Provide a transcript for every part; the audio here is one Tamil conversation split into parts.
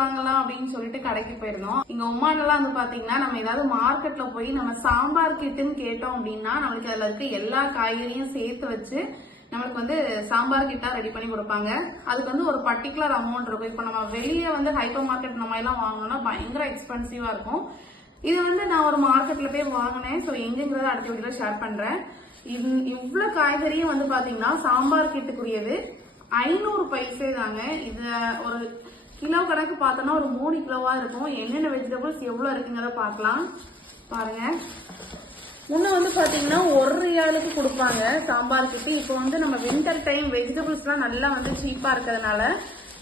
வாங்கலாம் அப்படின்னு சொல்லிட்டு கடைக்கு போயிருந்தோம். இங்க ஒமான்லாம் வந்து பாத்தீங்கன்னா நம்ம ஏதாவது மார்க்கெட்ல போய் நம்ம சாம்பார் கிட்டுன்னு கேட்டோம் அப்படின்னா நம்மளுக்கு அதுல இருக்க எல்லா காய்கறியும் சேர்த்து வச்சு நம்மளுக்கு வந்து சாம்பார் கிட்டா ரெடி பண்ணி கொடுப்பாங்க. அதுக்கு வந்து ஒரு பர்டிகுலர் அமௌண்ட் இருக்கும். இப்போ நம்ம வெளியே வந்து ஹைப்பர் மார்க்கெட் நம்ம எல்லாம் வாங்கணும்னா பயங்கர எக்ஸ்பென்சிவா இருக்கும். இது வந்து நான் ஒரு மார்க்கெட்ல போய் வாங்கினேன். ஸோ எங்கங்கிறத அடுத்த வீடியோல ஷேர் பண்றேன். இவ்வளவு காய்கறியும் வந்து பாத்தீங்கன்னா சாம்பார் கிட்டுக்குரியது 500 பைசே தாங்க. இது ஒரு கிலோ கணக்கு பார்த்தோம்னா ஒரு 3 கிலோவா இருக்கும். என்னென்ன வெஜிடபிள்ஸ் எவ்வளவு இருக்குங்கிறத பார்க்கலாம். பாருங்க, முன்ன வந்து பாத்தீங்கன்னா 1 ரியாலுக்கு கொடுப்பாங்க சாம்பார் கிட்டு. இப்போ வந்து நம்ம வின்டர் டைம் வெஜிடபிள்ஸ் எல்லாம் நல்லா வந்து சீப்பா இருக்கிறதுனால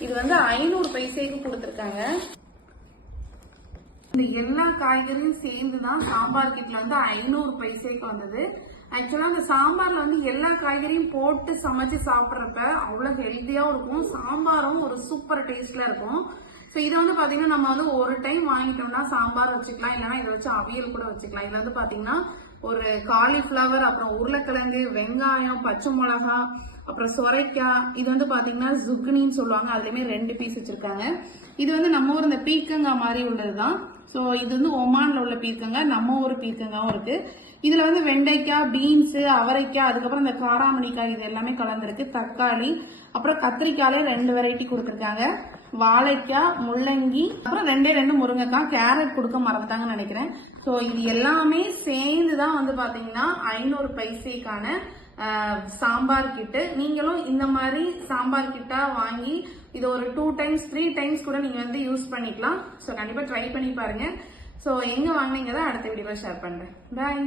இது வந்து 500 பைசேக்கு கொடுத்துருக்காங்க. இந்த எல்லா காய்கறியும் சேர்ந்துதான் சாம்பார் கிட்ல வந்து 500 பைசேக்கு வந்தது. ஆக்சுவலா அந்த சாம்பார்ல வந்து எல்லா காய்கறியும் போட்டு சமைச்சு சாப்பிட்றப்ப அவ்வளவு ஹெல்த்தியாவும் இருக்கும். சாம்பாரும் ஒரு சூப்பர் டேஸ்ட்ல இருக்கும். ஸோ இதை வந்து பாத்தீங்கன்னா நம்ம வந்து ஒரு டைம் வாங்கிட்டோம்னா சாம்பார் வச்சுக்கலாம், இல்லைன்னா இதை வச்சு அவியல் கூட வச்சுக்கலாம். இதுல வந்து பாத்தீங்கன்னா ஒரு காலிஃபிளவர், அப்புறம் உருளைக்கிழங்கு, வெங்காயம், பச்சை மிளகா, அப்புறம் சொரைக்காய், இது வந்து பாத்தீங்கன்னா ஜுக்னின்னு சொல்லுவாங்க. அதுலயுமே 2 பீஸ் வச்சிருக்காங்க. இது வந்து நம்ம ஊர் இந்த பீர்க்கங்காய் மாதிரி உள்ளதுதான். ஸோ இது வந்து ஒமான்ல உள்ள பீர்க்கங்காய், நம்ம ஊர் பீர்க்கங்காவும் இருக்கு. இதுல வந்து வெண்டைக்காய், பீன்ஸ், அவரைக்காய், அதுக்கப்புறம் இந்த காராமணிக்காய் இது எல்லாமே கலந்துருக்கு. தக்காளி, அப்புறம் கத்திரிக்காயில 2 வெரைட்டி கொடுத்துருக்காங்க. வாழைக்காய், முள்ளங்கி, அப்புறம் 2 முருங்கைக்காய், கேரட் கொடுக்க மறந்துட்டாங்கன்னு நினைக்கிறேன். ஸோ இது எல்லாமே சேர்ந்துதான் வந்து பாத்தீங்கன்னா 500 பைசேக்கான சாம்பார் கிட்டு. நீங்களும் இந்த மாதிரி சாம்பார் கிட்டா வாங்கி இது ஒரு 2 டைம்ஸ் 3 டைம்ஸ் கூட நீங்க வந்து யூஸ் பண்ணிக்கலாம். ஸோ கண்டிப்பா ட்ரை பண்ணி பாருங்க. ஸோ எங்க வாங்கினீங்க அடுத்த வீடியோல ஷேர் பண்றேன். பாய்.